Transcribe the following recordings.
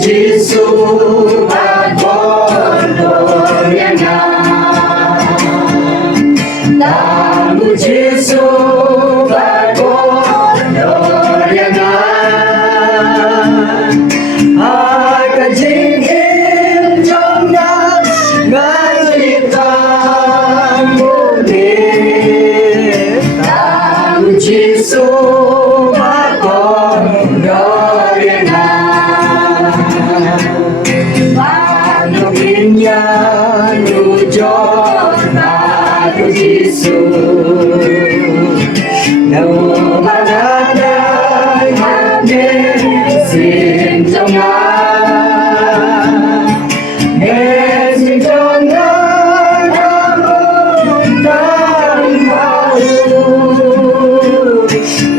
Giêsu và con đội Namu Giêsu và con đội ai cả chính hiến trong đất ngài diệt tan muôn địa. Namu Giêsu và con đội Nuh cho Namu Giêsu Nuh Manadai Hande xin trong Ngài xin trong Ngài Nam mô Đấng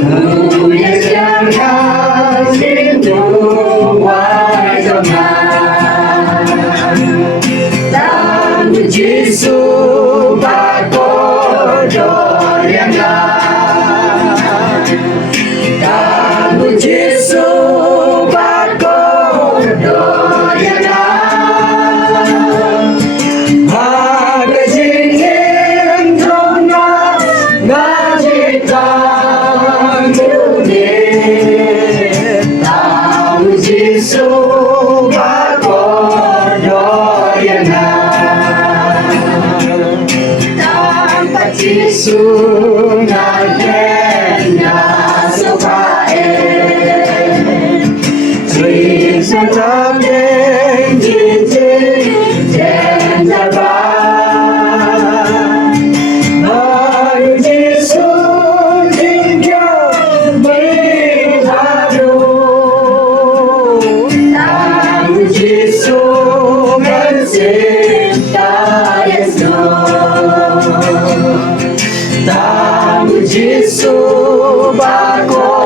Hữu Hãy chẳng Ngài xin đủ ngoài trong Namu Giêsu và con đội Namu Giêsu và con đội hai cái gì hiến trong nó ngã chỉ tan muôn địa. Namu Giêsu và con đội Giêsu ngài khen nhà sâu pha Duy sang thăm đến chiến chiến trên gia ba Namu Giêsu chính cho mấy tha đủ Namu Giêsu ngân xin ta Giêsu Namu Giêsu và con